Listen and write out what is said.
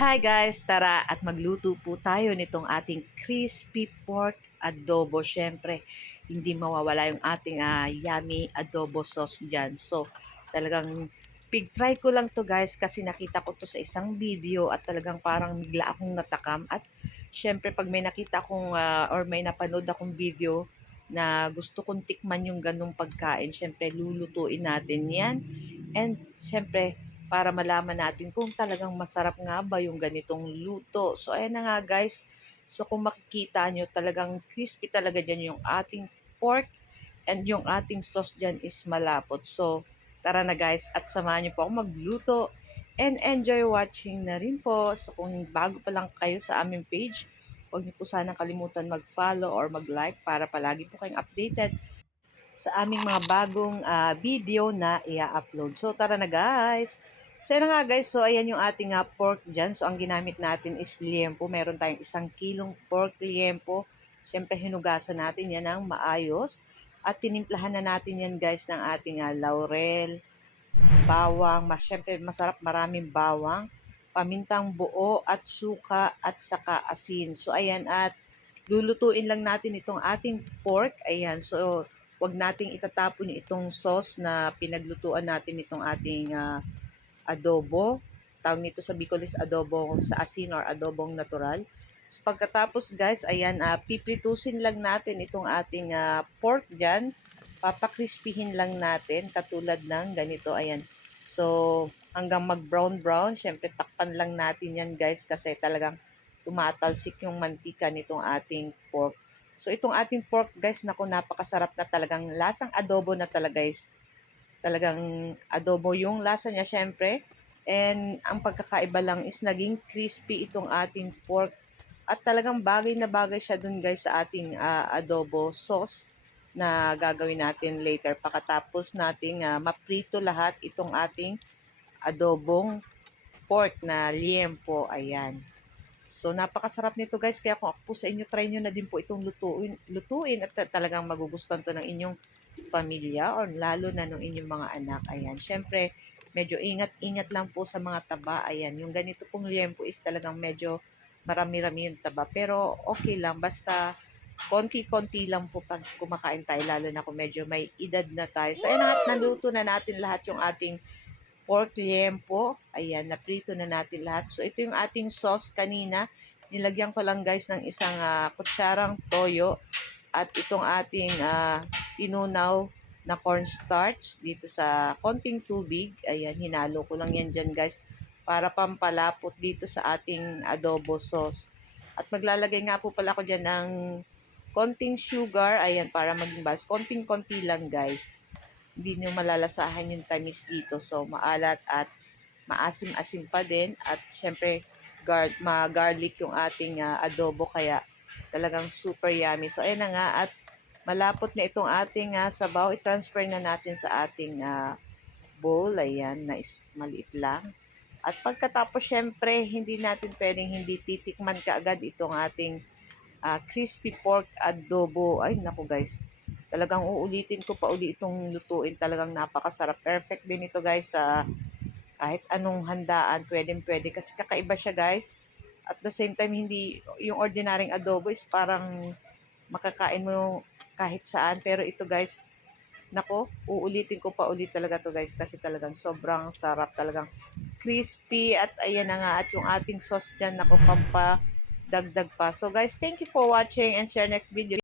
Hi guys, tara at magluto po tayo nitong ating crispy pork adobo. Syempre, hindi mawawala yung ating yummy adobo sauce dyan. So, talagang pig try ko lang to guys kasi nakita ko to sa isang video at talagang parang bigla akong natakam. At syempre, pag may nakita akong or may napanood akong video na gusto kong tikman yung ganong pagkain, syempre lulutuin natin yan. And syempre, para malaman natin kung talagang masarap nga ba yung ganitong luto. So, ayan na nga guys. So, kung makikita nyo, talagang crispy talaga dyan yung ating pork and yung ating sauce dyan is malapot. So, tara na guys at samahan nyo po ako magluto and enjoy watching na rin po. So, kung bago pa lang kayo sa aming page, huwag niyo po sanang kalimutan mag-follow or mag-like para palagi po kayong updated sa aming mga bagong video na i-upload. So, tara na guys! So, yun na nga guys. So, ayan yung ating pork dyan. So, ang ginamit natin is liempo. Meron tayong 1 kilong pork liempo. Siyempre, hinugasan natin yan ng maayos. At tinimplahan na natin yan guys ng ating laurel, bawang. Siyempre, masarap maraming bawang, pamintang buo at suka at saka asin. So, ayan at lulutuin lang natin itong ating pork. Ayan, so wag nating itatapon itong sauce na pinaglutuan natin itong ating adobo. Tawag nito sa Bicolis adobo sa asin or adobong natural. So pagkatapos guys, ayan, pipritusin lang natin itong ating pork dyan. Papakrispihin lang natin katulad ng ganito. Ayan. So hanggang mag-brown-brown. Syempre takpan lang natin yan guys kasi talagang tumatalsik yung mantika nitong ating pork. So itong ating pork guys, naku, napakasarap na, talagang lasang adobo na talaga guys. Talagang adobo yung lasa niya syempre. And ang pagkakaiba lang is naging crispy itong ating pork. At talagang bagay na bagay siya dun guys sa ating adobo sauce na gagawin natin later. Pagkatapos nating maprito lahat itong ating adobong pork na liempo. Ayan. So, napakasarap nito guys. Kaya kung ako po sa inyo, try nyo na din po itong lutuin at talagang magugustuhan to ng inyong pamilya or lalo na ng inyong mga anak. Ayan. Siyempre, medyo ingat-ingat lang po sa mga taba. Ayan. Yung ganito pong liempo is talagang medyo marami-rami yung taba. Pero okay lang. Basta konti-konti lang po pag kumakain tayo. Lalo na kung medyo may edad na tayo. So, ayan, at naluto na natin lahat yung ating pork liempo. Ayan, naprito na natin lahat. So, ito yung ating sauce kanina. Nilagyan ko lang guys ng isang kutsarang toyo at itong ating tinunaw na cornstarch dito sa konting tubig. Ayan, hinalo ko lang yan dyan guys para pampalapot dito sa ating adobo sauce. At maglalagay nga po pala ako dyan ng konting sugar. Ayan, para maging bas. Konting-konti lang guys. Hindi nyo malalasahan yung tamis dito. So, maalat at maasim-asim pa din. At syempre, ma-garlic yung ating adobo. Kaya talagang super yummy. So, ayan na nga. At malapot na itong ating sabaw. I-transfer na natin sa ating bowl. Ayan, na maliit lang. At pagkatapos, syempre, hindi natin pwedeng hindi titikman kaagad itong ating crispy pork adobo. Ay, naku guys. Talagang uulitin ko pa uli itong lutuin. Talagang napakasarap. Perfect din ito guys sa kahit anong handaan. Pwede kasi kakaiba siya guys. At the same time, hindi yung ordinaryong adobo is parang makakain mo kahit saan. Pero ito guys, nako, uulitin ko pa ulit talaga to guys kasi talagang sobrang sarap, talagang crispy at ayan na nga at yung ating sauce dyan, nako, pampadagdag pa. So guys, thank you for watching and share next video.